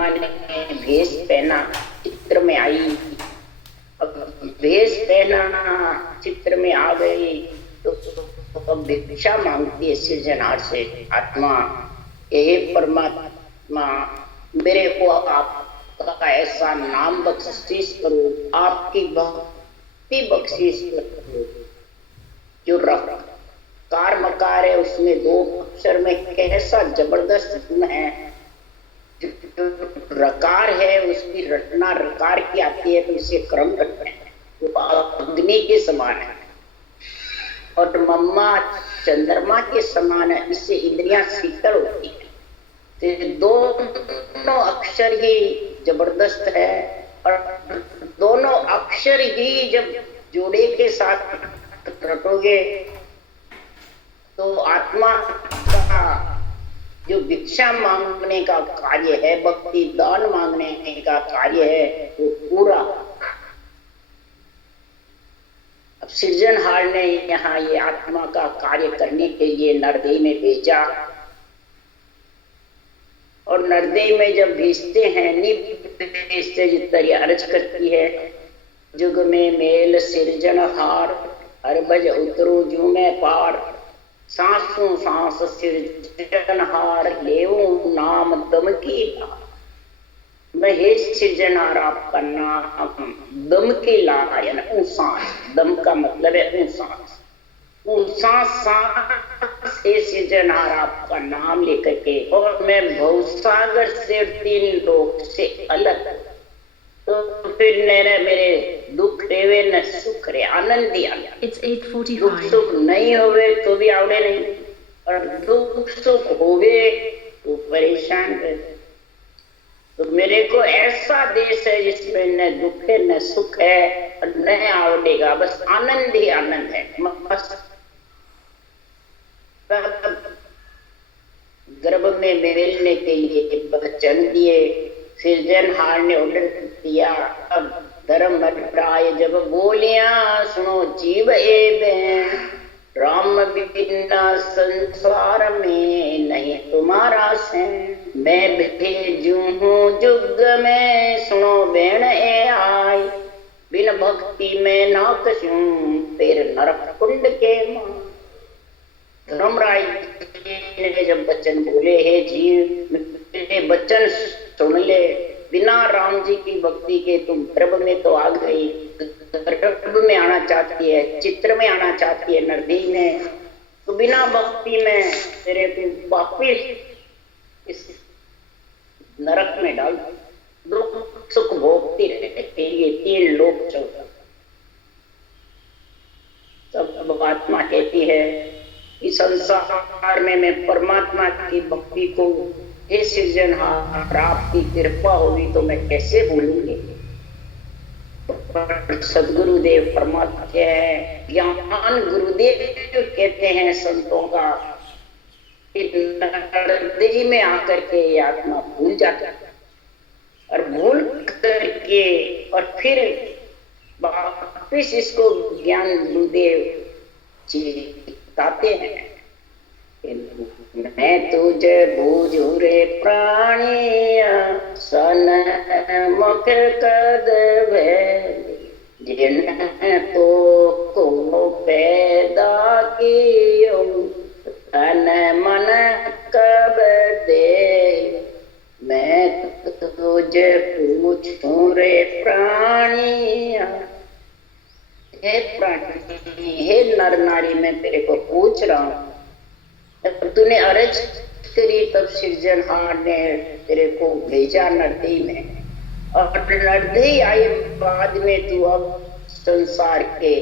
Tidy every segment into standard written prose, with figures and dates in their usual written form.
आत्मा ने भेष पहना, चित्र में आई। अब भेष पहना चित्र में आ गई तो भिक्षा मांगती है सृजनहार से आत्मा, हे परमात्मा मेरे को आपका ऐसा नाम बख्शीश करो, आपकी भक्ति बख्शीश करो। जो कार मकार है उसमें 2 अक्षर में कैसा जबरदस्त गुण है। जो रकार है उसकी रटना रकार की आती है तो इसे क्रम रखते हैं, वो अग्नि के समान है। और मम्मा चंद्रमा के समान है, इससे इंद्रियां शीतल होती है। तो दोनों अक्षर ही जबरदस्त है और दोनों अक्षर ही जब जोड़े के साथ रटोगे तो आत्मा का जो भिक्षा मांगने का कार्य है, भक्ति दान मांगने का कार्य है, वो पूरा। अब सृजनहार ने यहाँ ये आत्मा का कार्य करने के लिए नरदेह में भेजा और नरदेह में जब भेजते हैं भेजते जितनी अर्ज करती है, जुग में मेल सृजनहार अरबज उतरो जू में पार, सांसों सांस सृजनहार लेवो नाम दम की लार। मैं हे सृजनहार आपका नाम दम की लार यानी सांस, दम का मतलब है सांस, सांस से सृजनहार आपका नाम लेकर के और मैं भवसागर से 3 लोक से अलग, तो फिर मेरे दुख रेवे न सुख रे आनंद ही आनंद। It's 8:45. दुख सुख नहीं होवे तो भी आवड़े नहीं और दुख सुख होवे तो परेशान रहे। तो मेरे को ऐसा देश है जिसमें न दुख है न सुख है और न आवड़ेगा, बस आनंद ही आनंद है। बस गर्भ में मिलने के लिए वचन दिए, सृजनहार ने ऑर्डर दिया। अब धर्म राय जब बोलिया सुनो जीव एवं राम बिना संसार में नहीं तुम्हारा से, मैं भेजू हूँ जुग में सुनो बेण ए आई, बिन भक्ति में ना कसूं तेरे नरक कुंड के मां। धर्मराय ने जब बच्चन बोले, हे जीव बच्चन सुन ले, बिना राम जी की भक्ति के तुम गर्भ में तो आ गई, गर्भ में आना चाहती है, चित्र में आना चाहती है नरदेह में, तो बिना भक्ति में तेरे को वापिस इस नरक में डाल, दुख सुख भोगती रहे। ये 3 लोक चलता। तब आत्मा कहती है इस संसार में मैं परमात्मा की भक्ति को, हे सृजनहार आपकी कृपा होगी तो मैं कैसे भूलूंगी। सदगुरुदेव परमात्मा है, ज्ञान गुरुदेव कहते हैं संतों का, नरदेह में आकर के ये आत्मा भूल जाता है और भूल करके और फिर वापिस इसको ज्ञान गुरुदेव चिताते हैं। मैं तुझे बूझू रे प्राणिया सन मुख कद जिन तो को पैदा कियो तन मन कब दे, मैं तुझे पूछूं रे प्राणिया, हे प्राणी हे नर नारी मैं तेरे को पूछ रहा हूँ। तब तूने अर्ज करी तब सृजनहार ने तेरे को भेजा नरदेह में और नरदेह आई बाद में तू अब संसार के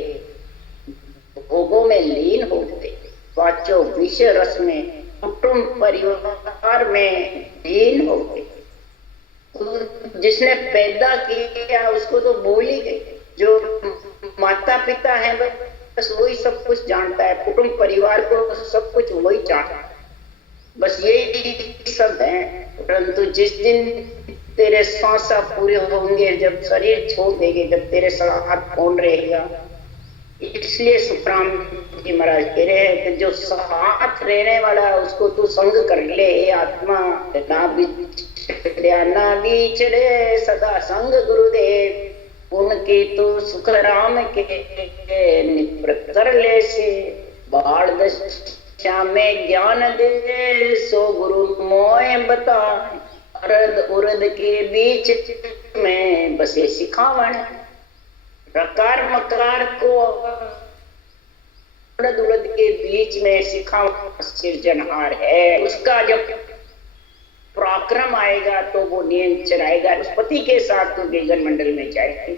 भोगों में लीन हो गए, वाचो विषय रस में कुटुंब परिवार में लीन हो गए। तो जिसने पैदा किया उसको तो भूल ही गए, जो माता पिता है बस वही सब कुछ जानता है, कुटुंब परिवार को सब कुछ वही जानता है, बस यही सब है। परंतु जिस दिन तेरे सांसा पूरे होंगे, जब शरीर छोड़ देंगे, जब तेरे साथ कौन रहेगा, इसलिए सुखराम जी महाराज कह रहे हैं कि जो साथ रहने वाला है उसको तू संग कर ले, आत्मा ना बिछड़िया ना बिछड़े सदा संग गुरुदेव, उनकी तू सुख राम के निवृत्त कर ले से। बाल दशा में ज्ञान दे सो गुरु मोय बता, अरद उरद के बीच में बसे सिखावन। प्रकार मकार को उड़द उड़द के बीच में सिखावन सिरजनहार है। उसका जब पराक्रम आएगा तो वो नियम चलाएगा, उस पति के साथ तो बेगन मंडल में जाएगी।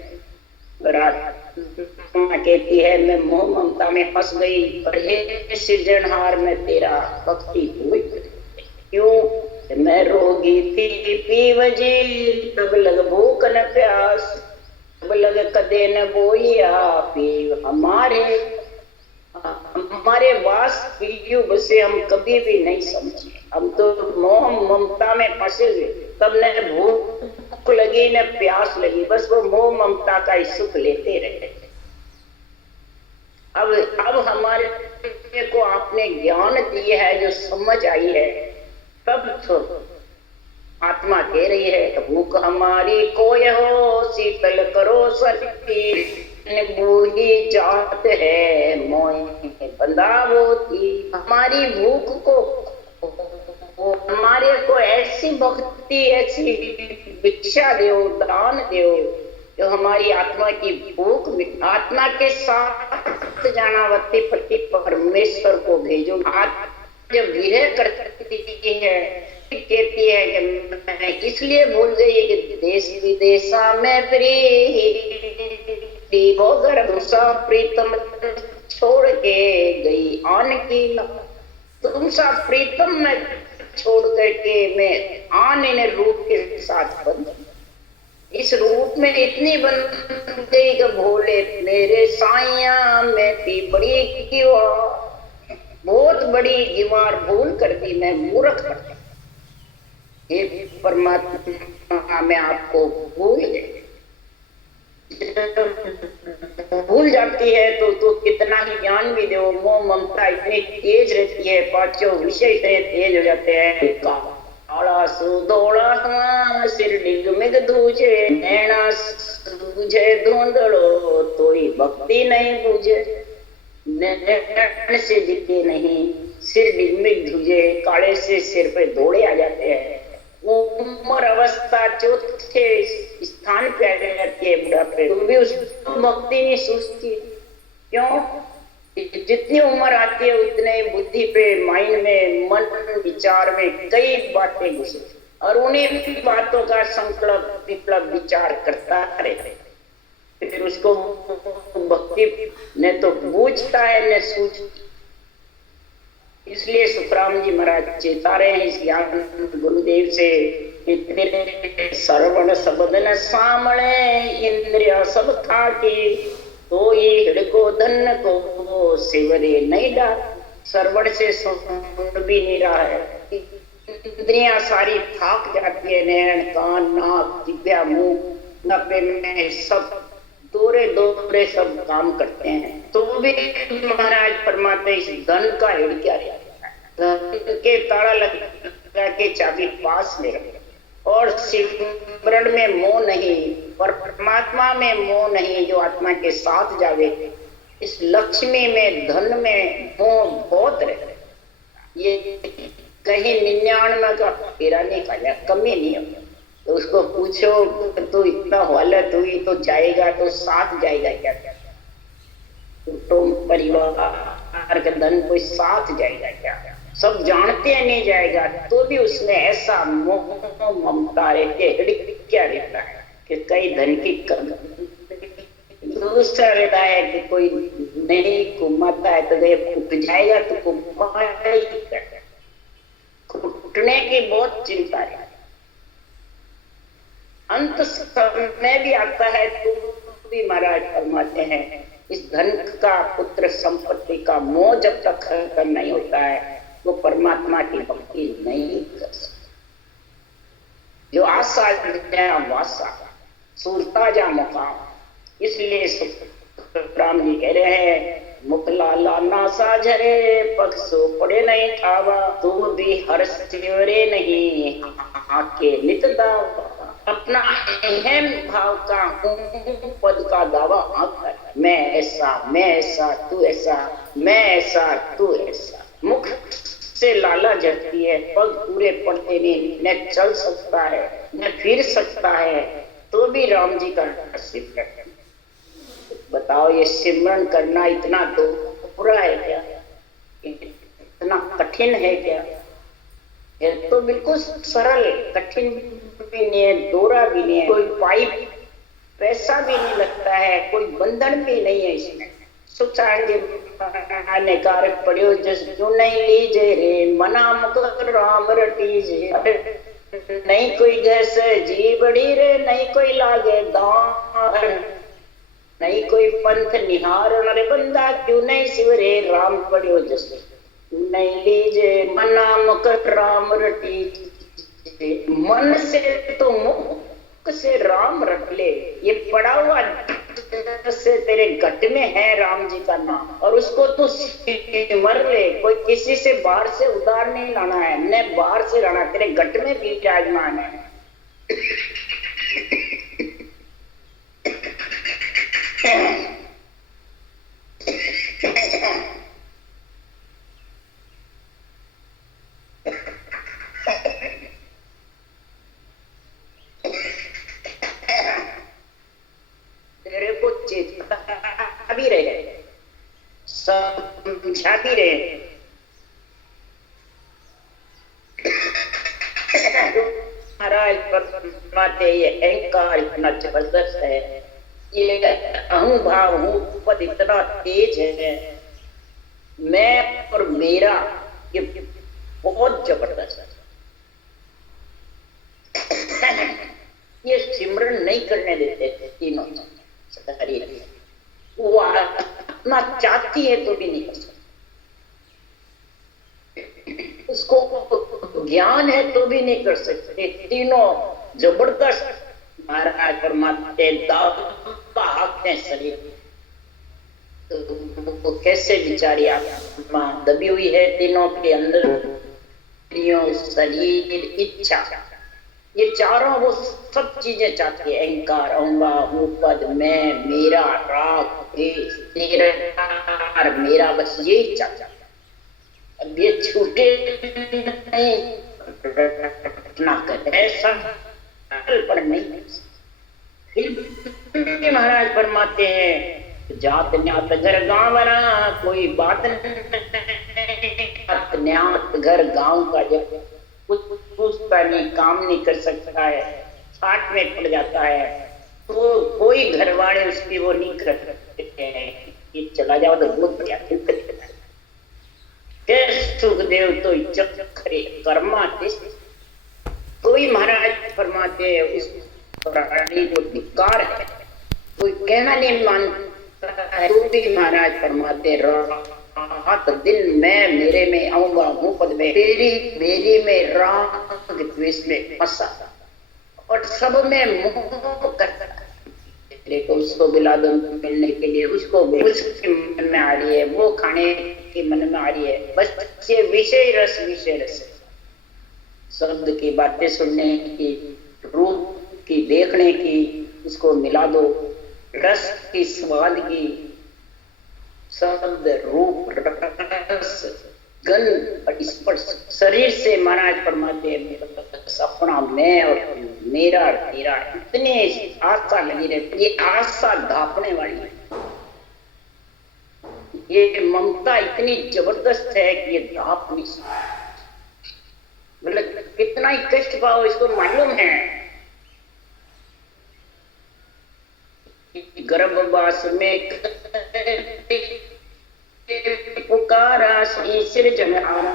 कहती है मैं मोह ममता में फंस गई, पर हे सिरजनहार मैं तेरा भक्ति भूल गई। क्यों? मैं रोगी थी पीवजी, तब लग भूख न प्यास, तब लग कदे न बोलिया पीव हमारे वास पीयू से हम कभी भी नहीं समझे। हम तो मोह ममता में फंसे हुए, तब न भूख लगी न प्यास लगी, बस वो मोह ममता का ही सुख लेते रहे। अब हमारे को आपने ज्ञान दिया है, जो समझ आई है, तब तो आत्मा कह रही है भूख हमारी कोय हो, शीतल करो सती बूढ़ी जात है मोय बंदावो थी। हमारी भूख को, हमारे को ऐसी भक्ति, ऐसी भिक्षा दो, दान दो, जो हमारी आत्मा की भूख, आत्मा के साथ जानावती पति परमेश्वर को भेजो। जब विरह करती है, कहती है कि मैं इसलिए भूल गई कि देश विदेशा में प्रीति होकर दूसरा प्रीतम छोड़ के गई आन की, तुम सा प्रीतम में छोड़ करके मैं आने रूप के साथ बन गई। इस रूप में इतनी बन गई कि भोले मेरे साइया में भी बड़ी गिवा, बहुत बड़ी दीवार भूल कर दी, मैं मूर्ख कर दी। हे परमात्मा मैं आपको भूल गई। भूल जाती है तो कितना ही ज्ञान भी दो, मोह ममता इतनी तेज रहती है, पांचों विषय इतने तेज हो जाते हैं। काला सुदोड़ा सिर डिग मिग दूजे, नैना सूझे धुंधड़ो तोई भक्ति नहीं बूझे। नैन से दिखते नहीं, सिर डिगमिग धुजे, काले से सिर पे दौड़े आ जाते हैं। उम्र अवस्था चौथे स्थान पे आ जाती है बुढ़ापे, तो भी उसको भक्ति नहीं सूझती। क्यों? जितनी उम्र आती है उतने बुद्धि पे, माइंड में, मन विचार में कई बातें घुसे, और उन्हीं बातों का संकल्प विप्लव विचार करता रहे। फिर उसको भक्ति न तो बूझता है न सूझती। इसलिए सुखराम जी महाराज चेता रहे हैं इस ज्ञान गुरुदेव से, श्रवण शब्द न सामने इंद्रिया सब थाकी, तो ये हृदय धन को सिवरे नहीं डा। श्रवण से सुन भी नहीं रहा है, इंद्रियां सारी थाक जाती है, नैन कान नाक जिह्वा मुंह नब्बे में सब दोरे दोरे सब काम करते हैं, तो भी महाराज परमात्मा इस धन का हिड़ क्या धन के ताला लगा के चाबी पास में रखे, और सिमरन में मोह नहीं, पर परमात्मा में मोह नहीं, जो आत्मा के साथ जावे। इस लक्ष्मी में, धन में मोह बहुत रहे, ये कहीं 99 का फेरा नहीं खाया, कमी नहीं है। तो उसको पूछो तो इतना हालत हुई तो जाएगा, तो साथ जाएगा क्या? कुटुंब परिवार का धन कोई साथ जाएगा क्या? सब जानते हैं नहीं जाएगा, तो भी उसमें ऐसा मोह ममता रहते, क्या रहता है कि कई धन की दूसरा रहता है कि कोई नहीं घुमाता है तो फूट जाएगा, तो घुटने की बहुत चिंता है। अंत समय भी आता है तो भी महाराज फरमाते हैं इस धन का, पुत्र संपत्ति का मोह जब तक खत्म नहीं होता है वो परमात्मा की भक्ति नहीं कर सकता। जो आशा वासा सूरता जा मुकाम, इसलिए राम जी कह रहे हैं मुखलाला नासा झरे पग सो पड़े नहीं ठावा, तू भी हर्ष रे नहीं आके नित दावा। अपना अहम भाव का हूँ पद का दावा आकर, मैं ऐसा तू ऐसा, मैं ऐसा तू ऐसा। मुख से लाला झड़ती है, पग पूरे पड़ते नहीं, न चल सकता है न फिर सकता है, तो भी राम जी का सिद्ध है। बताओ ये सिमरन करना इतना दोहरा है क्या, इतना कठिन है क्या? ये तो बिल्कुल सरल, कठिन भी नहीं है, दोहरा भी नहीं है, कोई पाइप पैसा भी नहीं लगता है, कोई बंधन भी नहीं है इसमें। सुचांगे ने कारक पढ़ियो जस क्यों नहीं लीजे रे, मना मुकर राम रटीजे। नहीं कोई गैस जी बड़ी रे, नहीं कोई लागे दान, नहीं कोई पंथ निहार, अरे बंदा क्यों नहीं सिवरे राम पढ़ियो जस नहीं लीजे, मना मुकर राम रटीजे। मन से तो मुख से राम रट ले, ये पड़ा हुआ से तेरे घट में है राम जी का नाम, और उसको तू सिमर ले। कोई किसी से बाहर से उधार नहीं लाना है, न बाहर से लाना, तेरे घट में भी विराजमान है। तेरे को चेतना भी रहे, समझा भी रहे। महाराज परमात्मा ये अहंकार इतना जबरदस्त है, ये अहं भाव हूँ पद इतना तेज है, मैं और मेरा, ये बहुत जबरदस्त है। ये सिमरन नहीं करने देते थे तीनों शरीर, वो आत्मा चाहती है तो भी नहीं कर सकती, उसको ज्ञान है तो भी नहीं कर सकते। तीनों जबरदस्त महाराज परमात्मा हाकते शरीर, तो कैसे बिचारी आत्मा दबी हुई है तीनों के अंदर, शरीर इच्छा, ये चारों वो सब चीजें चाहती है। अहंकार, अहंगा, पद, मैं, मेरा, राग, तेरा, मेरा, बस यही चाहता। अब ये छूटे नहीं ना कर, ऐसा पर नहीं। फिर महाराज फरमाते हैं जात न्यात घर गांव बना, कोई बात न्यात घर गांव का जब कुछ पूछता नहीं, काम नहीं कर सकता है, छाट में पड़ जाता है, तो कोई घर वाले उसकी वो नहीं कर सकते हैं, ये चला जाओ तो बहुत क्या सुखदेव तो इज्जत खरे कर्मा। कोई महाराज फरमाते हैं उस प्राणी को धिक्कार है, कोई कहना नहीं मानता है, तो भी महाराज फरमाते रात दिन मैं मेरे में आऊंगा, मुंह पद में तेरी मेरी में राग द्वेष में फंसा, और सब में मोह करता है। देखो उसको बुला दो मिलने के लिए, उसको उसके मन में आ रही है, वो खाने के मन में आ रही है, बस ये विषय रस शब्द की बातें सुनने की, रूप की देखने की, उसको मिला दो, रस की स्वाद की, शब्द रूप रस गंध स्पर्श, शरीर से महाराज फरमाते हैं अपना मैं और मेरा तेरा, इतने आशा लगी रहती, ये आशा धापने वाली है, ये ममता इतनी जबरदस्त है कि ये धाप नहीं सकती। मतलब कितना ही कष्ट पाओ इसको मालूम है। गर्भवास में पुकारा सृजनहार,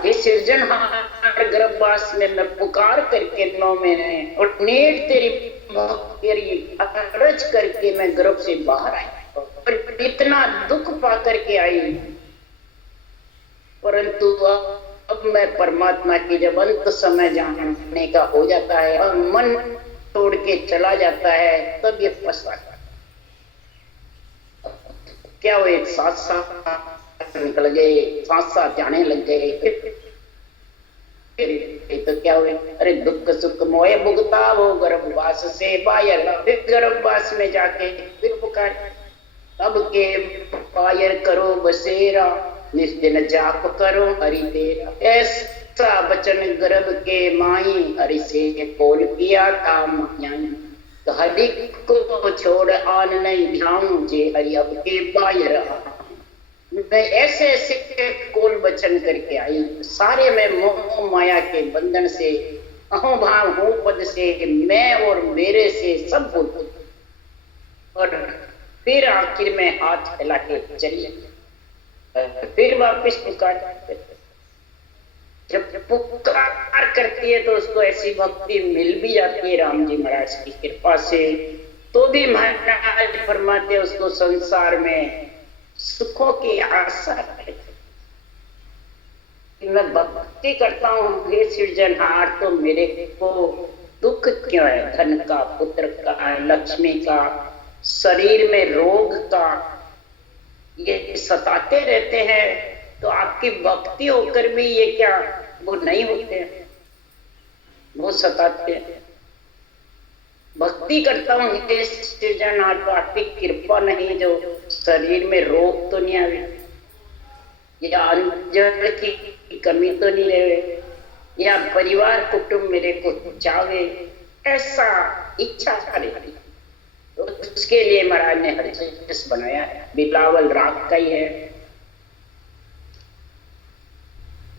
गर्भवास में मैं पुकार करके 9 महीने और नेट तेरी अरज करके मैं गर्भ से बाहर आई, और इतना दुख पा करके आई, परंतु अब मैं परमात्मा की जब अंत समय जानने का हो जाता है और मन तोड़ के चला जाता है, तब ये फंसा क्या वो एक साथ साथ निकल गए, साथ साथ जाने लग गए। तो क्या हुए, अरे दुख सुख मोह भुगता वो गर्भवास से बाहर, फिर गर्भवास में जाके फिर पुकार, अब के पायर करो बसेरा, निस्दिन जाप करो हरि तेरा। ऐसा बचन गर्भ के माई, हरि से बोल किया था माई। तो हरि को छोड़ आन नहीं ध्यान, जे हरि अब के पायर। मैं ऐसे ऐसे कोल वचन करके आई, सारे में मोह माया के बंधन से, अहोभाव हो पद से, मैं और मेरे से सब बोलते, और फिर आखिर में हाथ फैला के चली, फिर वापिस पुकार। जब पुकार करती है तो उसको ऐसी भक्ति मिल भी जाती है राम जी महाराज की कृपा से। तो भी महाराज फरमाते उसको संसार में सुखों की आशा है कि मैं भक्ति करता हूँ हे सृजनहार, तो मेरे को दुख क्यों है, धन का, पुत्र का, लक्ष्मी का, शरीर में रोग का, ये सताते रहते हैं। तो आपकी भक्ति होकर भी ये क्या वो नहीं होते हैं, वो सताते हैं। भक्ति करता हूँ हे सृजनहार, तो आपकी कृपा नहीं, जो शरीर में रोग तो नहीं आवे, या अंजल की कमी तो नहीं रहे, या परिवार कुटुंब मेरे को चाहे, ऐसा इच्छा करे। तो उसके लिए महाराज ने हरिजस बनाया है, बिलावल राग का ही है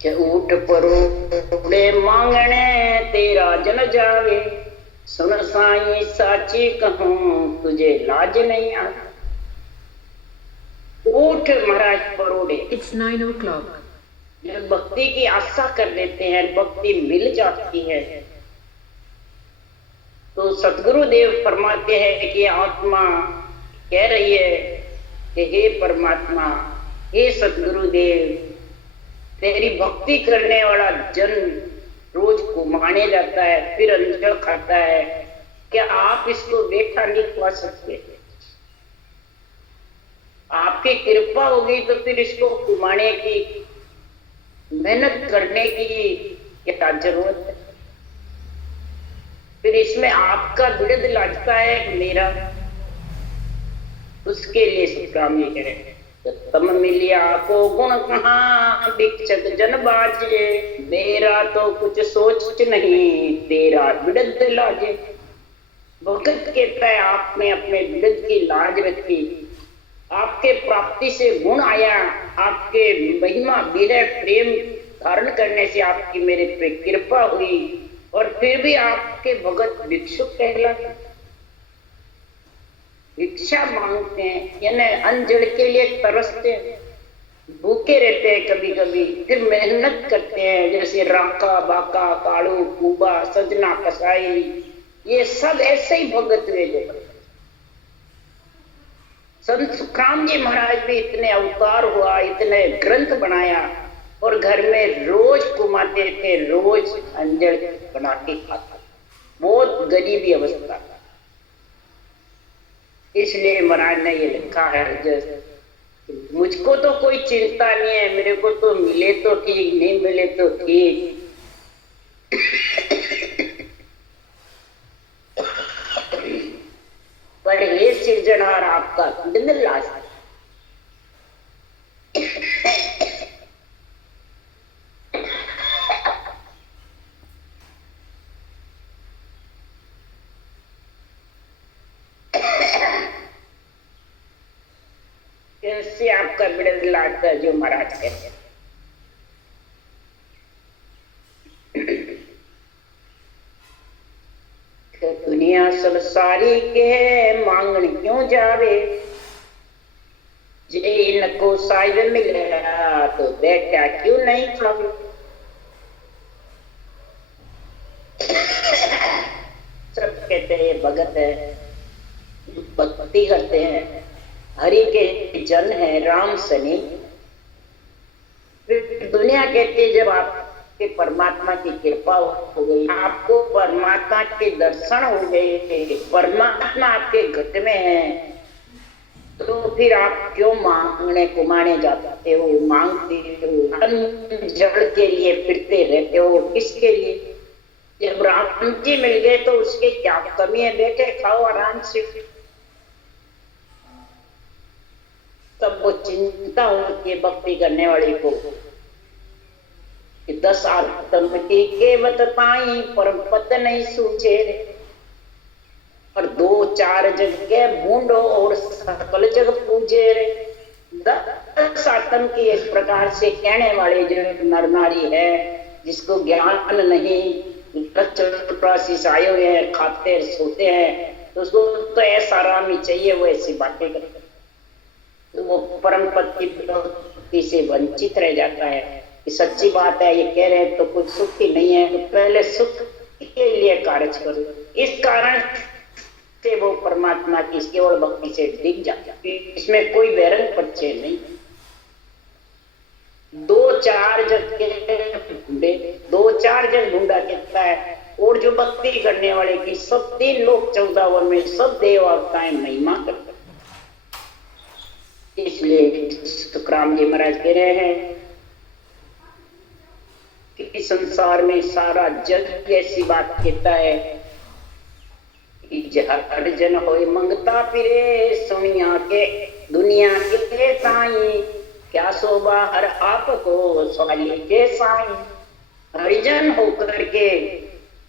कि ऊट परोड़े मांगने तेरा जन जावे, सुन साईं साची कहूं तुझे लाज नहीं आती। ऊट महाराज परोड़े, It's 9 o'clock. भक्ति की आशा कर लेते हैं, भक्ति मिल जाती है। तो सतगुरु देव फरमाते हैं कि आत्मा कह रही है कि हे परमात्मा, हे सतगुरु देव, तेरी भक्ति करने वाला जन रोज घुमाने जाता है, फिर अंजल खाता है, क्या आप इसको बैठा नहीं खवा सकते? आपकी कृपा होगी तो फिर इसको घुमाने की, मेहनत करने की क्या जरूरत है? फिर इसमें आपका विरध लगता है मेरा, उसके लिए सुखराम जी कह रहे हैं, तम मिलिया को गुण कहाँ भिक्षक जन बाजे, मेरा तो कुछ सोच नहीं तेरा विरध लाजे। भगत कहता है आपने अपने विरध की लाज रखी, आपके प्राप्ति से गुण आया, आपके महिमा विरह प्रेम धारण करने से आपकी मेरे पे कृपा हुई, और फिर भी आपके भगत भिक्षुक कहलाते, भिक्षा मांगते हैं, यानी अन्न के लिए तरसते हैं, भूखे रहते हैं कभी कभी, फिर मेहनत करते हैं, जैसे राका बाका कालू कुबा सजना कसाई, ये सब ऐसे ही भगत हुए। जो संत सुखराम जी महाराज भी इतने अवतार हुआ, इतने ग्रंथ बनाया, और घर में रोज घुमाते थे, रोज अंजल बना के खाता, बहुत गरीबी अवस्था। इसलिए महाराज ने ये लिखा है, मुझको तो कोई चिंता नहीं है, मेरे को तो मिले तो ठीक, नहीं मिले तो ठीक। पर हे सृजनहार आपका दिन लाज, कैसे आपका बिरद लाजता जो महाराज कहते हैं। दुनिया सब सारी के मांगन क्यों जावे, जे इनको साहिब मिला तो बेटा क्यों नहीं खावे। सब कहते हैं भगत है, भक्ति करते हैं, हरि के जन है, राम सनी। दुनिया कहती है जब आपके परमात्मा की कृपा हो गई, आपको परमात्मा के दर्शन हो गए, परमात्मा आपके घर में है, तो फिर आप क्यों मांगने को माने जाते हो, मांगते हो, जड़ के लिए फिरते रहते हो, किसके लिए? जब राम जी मिल गए तो उसके क्या कमी है? बैठे खाओ आराम से। तब वो चिंता होती है भक्ति करने वाले को कि 10 आत्म की केवत पाई परम पद नहीं सूझे, और 2-4 जग के भूंडो और सकल जग पूजे रे। 10 आत्म की इस प्रकार से कहने वाले जो नर नारी है, जिसको ज्ञान नहीं, आए हुए हैं, खाते सोते हैं, तो उसको तो ऐसा आराम ही चाहिए, वो ऐसी बातें करते, तो वो परम पद की प्राप्ति से वंचित रह जाता है। ये सच्ची बात है, ये कह रहे हैं तो कुछ सुख ही नहीं है, तो पहले सुख के लिए कार्य करो। इस कारण से वो परमात्मा की केवल भक्ति से दिख जाता है, इसमें कोई वैरंग परिचय नहीं। 2-4 जग के ढूंढे, 2-4 जग ढूंढा कहता है, और जो भक्ति करने वाले की सब 3 लोक 14 वन में सब देवताएं महिमा करते। इसलिए तुकाराम जी महाराज कह रहे हैं कि संसार में सारा जग ऐसी बात कहता है कि जहर जन होए मंगता फिरे, सुनिया के दुनिया के साई, क्या शोभा हर आपको स्वाली के साई। हरिजन होकर के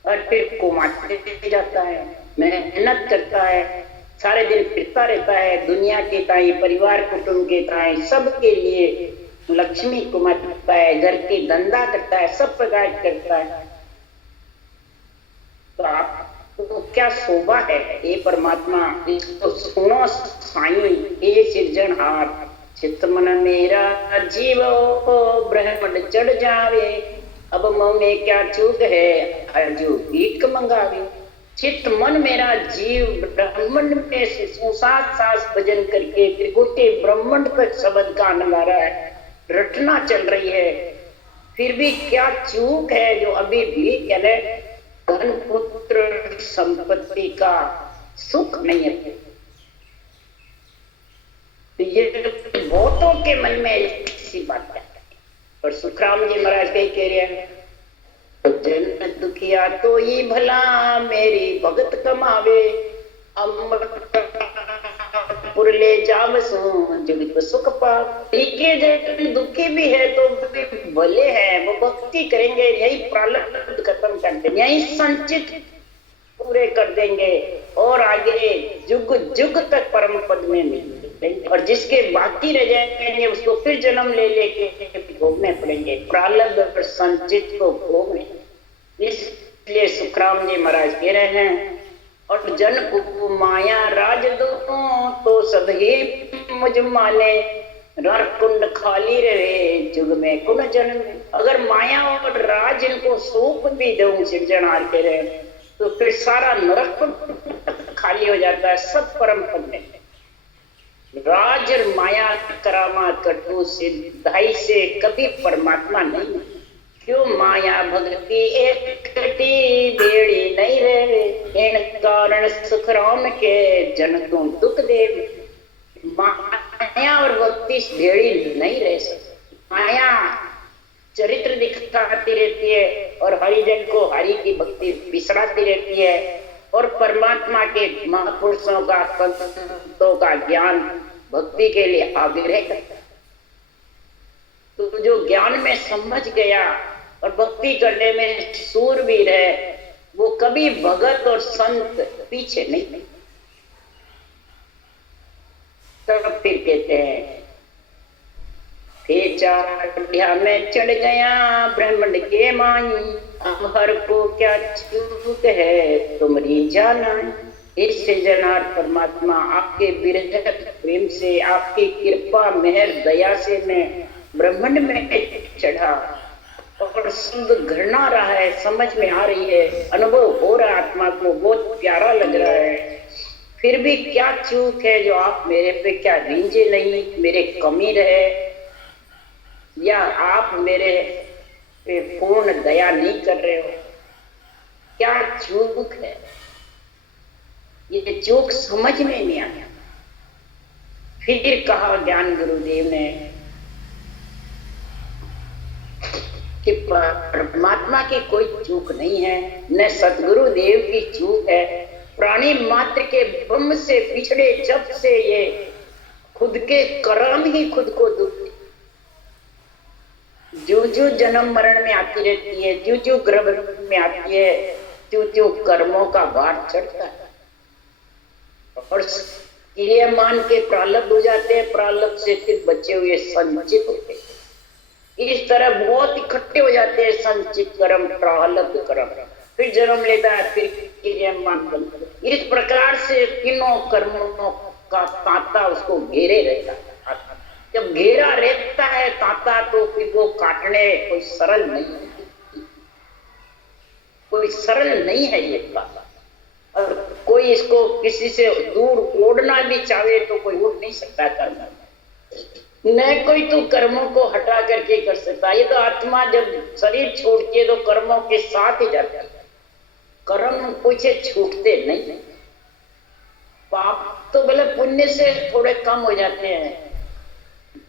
और फिर कुमाते जाता है, मेहनत करता है, सारे दिन फिरता रहता है, दुनिया के ताई, परिवार कुटुंब के ताई, सबके लिए लक्ष्मी कमाता है, घर की धंधा करता है, सब प्रकार करता है। तो आपको क्या शोभा है? ये परमात्मा, इसको सुनो साईं, ये सिरजनहार, चित्त मन मेरा जीव ब्रह्मंड चढ़ जावे, अब में क्या चूक है, अर्जु भीख मंगावे। चित्त मन मेरा जीव ब्रह्मंड में से सात सास भजन करके त्रिकुटी ब्रह्मंड पर शब्द का नगारा है, रटना चल रही है, फिर भी क्या चूक है जो अभी भी कहने धन पुत्र संपत्ति का सुख नहीं है। तो ये बहुतों के मन में ऐसी बात है। और सुखराम जी महाराज कहीं कह रहे हैं, जन दुखिया तो ही भला मेरी भगत कमावे, अमर ले जाव जगत सुख पा। दुखी भी है तो भले है, वो भक्ति करेंगे, यही प्रारब्ध खत्म कर देंगे, यही संचित पूरे कर देंगे, और आगे जुग जुग तक परम पद में मिलेंगे। और जिसके बाकी रह जाएंगे उसको फिर जन्म ले लेके भोगने पड़ेंगे, प्रारब्ध और संचित को भोगने। इसलिए सुखराम जी महाराज कह रहे हैं, और जन को माया राज दो तो सभी मुझ माने, नर कुंड खाली रहे जुग में कुन जन्म। अगर माया और राज इनको सौंप भी दूं, सिरजनहार कह रहे हैं, तो फिर सारा नरक खाली हो जाता है, सब परम पद में। राज और माया करामा कटु सिद्धाई से कभी परमात्मा नहीं। क्यों माया भक्ति एक कटी बेड़ी नहीं रहे, इन कारण सुखराम के जन तुम दुख देव। माया और भक्ति भेड़ी नहीं रह सकती। माया चरित्र दिखाती रहती है और हरिजन को हरि की भक्ति बिसराती रहती है, और परमात्मा के महापुरुषों का संतों का ज्ञान भक्ति के लिए आग्रह करता है। तो जो ज्ञान में समझ गया और भक्ति करने में सूरवीर है, वो कभी भगत और संत पीछे नहीं। तब फिर कहते हैं, चाढ़िया में चढ़ गया ब्रह्मंड के माई, अब हर को क्या चूक है तुम्हारी जाना। इससे जनार परमात्मा आपके विरह प्रेम से, आपकी कृपा मेहर दया से मैं ब्रह्मंड में चढ़ा, और शुद्ध घृणा रहा है, समझ में आ रही है, अनुभव हो रहा है, आत्मा को बहुत प्यारा लग रहा है। फिर भी क्या चूक है जो आप मेरे पे क्या रींझे नहीं, मेरे कमी रहे, या आप मेरे पे पूर्ण दया नहीं कर रहे हो, क्या चूक है? ये चूक समझ में नहीं आया। फिर कहा ज्ञान गुरुदेव ने कि परमात्मा की कोई चूक नहीं है, न सतगुरुदेव की चूक है। प्राणी मात्र के ब्रह्म से पिछड़े जब से ये खुद के कर्म ही खुद को दुख, जो जो जन्म मरण में आती रहती है, जो जो गर्भ में आती है, जो जो कर्मों का भार चढ़ता है और क्रियामान के प्रारब्ध हो जाते हैं, प्रारब्ध से फिर बचे हुए संचित होते हैं। इस तरह बहुत इकट्ठे हो जाते हैं संचित कर्म, प्रारब्ध कर्म, फिर जन्म लेता है, फिर क्रियामान बनता है। इस प्रकार से तीनों कर्मों का तांता उसको घेरे रहता है। जब घेरा रहता है तांता, तो फिर वो काटने कोई सरल नहीं है, कोई सरल नहीं है ये तांता। और कोई इसको किसी से दूर ओढ़ना भी चाहे तो कोई उड़ नहीं सकता कर्म, न कोई तो कर्मों को हटा करके कर सकता। ये तो आत्मा जब शरीर छोड़ के तो कर्मों के साथ ही जाता है, कर्म पीछे छूटते नहीं। पाप तो भले पुण्य से थोड़े कम हो जाते हैं,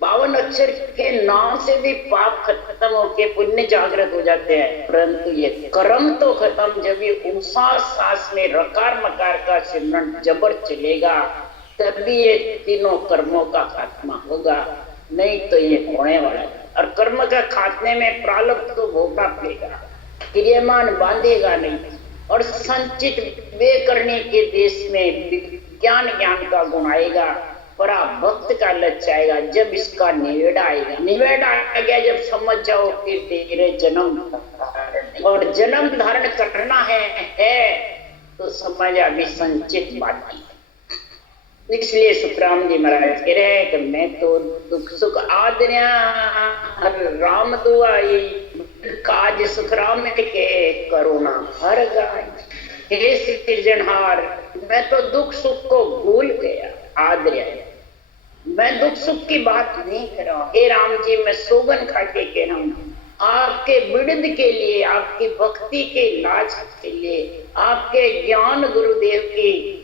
52 अक्षर के नाम से भी पाप खत्म होके पुण्य जागृत हो जाते हैं, परंतु ये कर्म तो खत्म जब ये 59 सांस में रकार मकार का सिमरन जबर चलेगा, तभी ये तीनों कर्मों का खात्मा होगा, नहीं तो ये होने वाला है। और कर्म का खात्मे में प्रारब्ध तो भोगना पड़ेगा, क्रियामान बांधेगा नहीं। और संचित वे करने के देश में विज्ञान ज्ञान का गुण आएगा, परा भक्त का लक्ष्य आएगा, जब इसका निवेड़ा आएगा। निवेड़ा आ गया जब समझ जाओ कि तेरे जन्म धारण और जन्म धारण करना है तो समझ अभी संचित बात है। इसलिए सुखराम जी महाराज कह रहे हैं कि मैं तो दुख सुख आदरिया हर राम दुआई, काज सुखराम के करुणा हर गाय। हे सृजनहार, मैं तो दुख सुख को भूल गया, आदरिया मैं दुख सुख की बात नहीं कर रहा हूँ। हे राम जी, मैं सोगन खा के कह रहा हूँ, आपके विड़द के लिए, आपकी भक्ति के लाज के लिए, आपके ज्ञान गुरुदेव की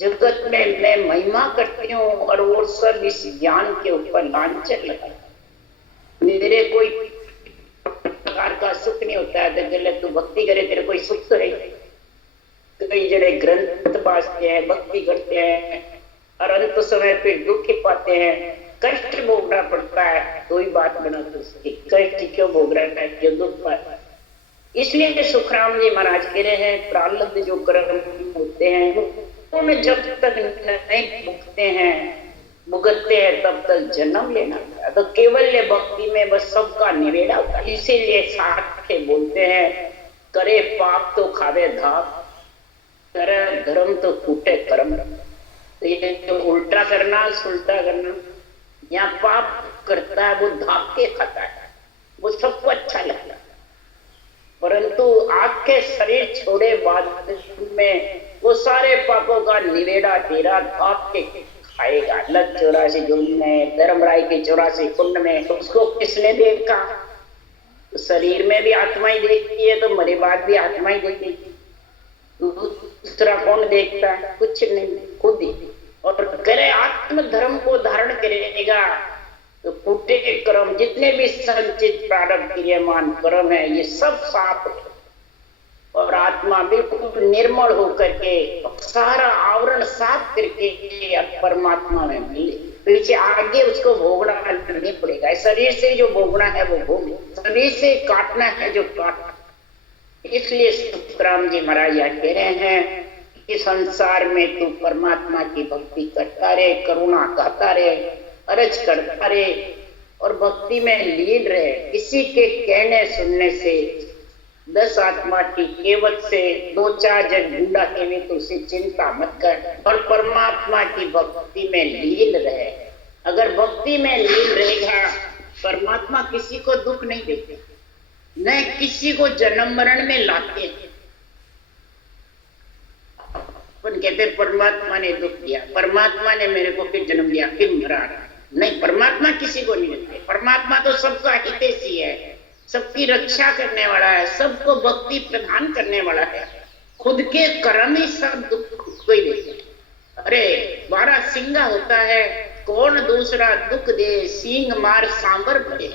जगत में मैं महिमा करती हूँ और वो सब इस ज्ञान के ऊपर लांछन लगा। मेरे कोई प्रकार का सुख नहीं होता है, तो गलत तू भक्ति करे, तेरे कोई सुख तो है। कई जड़े ग्रंथ बाजते हैं, भक्ति करते हैं और अंत समय पे दुख ही पाते हैं, कष्ट भोगना पड़ता है। तो ही बात बना तो उसकी कष्ट क्यों भोग रहा है, क्यों दुख पाता है। इसलिए सुखराम जी महाराज कह रहे हैं, प्रारब्ध जो कर्म होते हैं उन्हें जब तक नहीं भुगतते हैं तब तक जन्म लेना है। तो केवल भक्ति में बस सबका निवेड़ा होता है। इसीलिए साथे बोलते हैं, करे पाप तो खावे धाप, करे धर्म तो फूटे कर्म। तो ये जो उल्टा करना, सुलटा करना, यहाँ पाप करता है वो धाप के खाता है, वो सबको अच्छा लगता है, परंतु आपके शरीर छोड़े बाद में वो सारे पापों का निवेड़ा तेरा धाप के खाएगा। लग 84 जुल्म में, धर्मराय के 84 कुंड में, उसको किसने देखा? तो शरीर में भी आत्मा ही देखती है, तो मरे बाद भी आत्मा ही देखेगी। दूसरा कौन देखता है? कुछ नहीं, खुद ही। और करे आत्म धर्म को धारण करेगा तो फूटे कर्म, जितने भी संचित प्रारब्ध क्रियमान कर्म है, ये सब साफ है और आत्मा बिल्कुल निर्मल होकर के सारा आवरण साफ करके परमात्मा में मिले। पीछे आगे उसको भोगना नहीं पड़ेगा, शरीर से जो भोगना है वो भोग, शरीर से काटना है जो काटना। इसलिए सुखराम जी महाराज कह रहे हैं कि संसार में तू परमात्मा की भक्ति करता रहे, करुणा कहता रहे, अर्ज करता रहे और भक्ति में लीन रहे। किसी के कहने सुनने से 10 आत्मा की केवट से 2-4 जन ढूंढा के तो उसे चिंता मत कर और परमात्मा की भक्ति में लीन रहे। अगर भक्ति में लीन रहेगा, परमात्मा किसी को दुख नहीं देते, न किसी को जन्म मरण में लाते। अपन कहते परमात्मा ने दुख दिया, परमात्मा ने मेरे को फिर जन्म दिया, फिर मरा। नहीं, परमात्मा किसी को नहीं देते। परमात्मा तो सबका हितैषी है, सबकी रक्षा करने वाला है, सबको भक्ति प्रदान करने वाला है। खुद के कर्म ही सब दुख को ही देते। अरे 12 सिंगा होता है कौन दूसरा दुख दे, सींग मार सांबर भरे।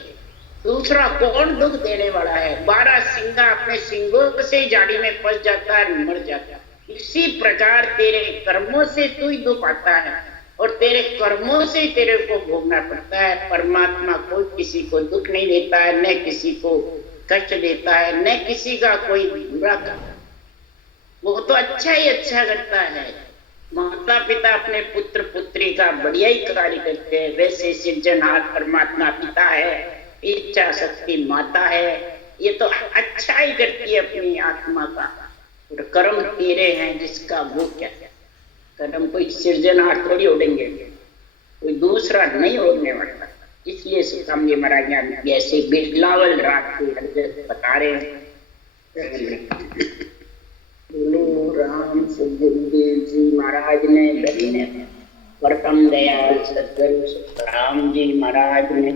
दूसरा कौन दुख देने वाला है? 12 सिंगा अपने सिंगों से जाड़ी में फंस जाता है, मर जाता है। इसी प्रकार तेरे कर्मों से तू ही दुख आता है और तेरे कर्मों से तेरे को भोगना पड़ता है। परमात्मा कोई किसी को दुख नहीं देता है, न किसी को कष्ट देता है, न किसी का कोई बुरा करता है। वो तो अच्छा ही अच्छा करता है। माता पिता अपने पुत्र पुत्री का बढ़िया ही कार्य करते हैं, वैसे सृजनहार परमात्मा पिता है, इच्छा शक्ति माता है, ये तो अच्छा ही करती है अपनी आत्मा का। और कर्म तेरे हैं जिसका वो क्या है? कर्म कोई सृजनहार थोड़ी उड़ेंगे, कोई दूसरा नहीं उड़ने वाला। इसलिए सुखम जी महाराज ऐसे बिरलावल रात की हरकत बता रहे हैं। बोलो राम सुखदेव जी महाराज ने धन्य प्रथम दयाल सदगुरु राम जी महाराज ने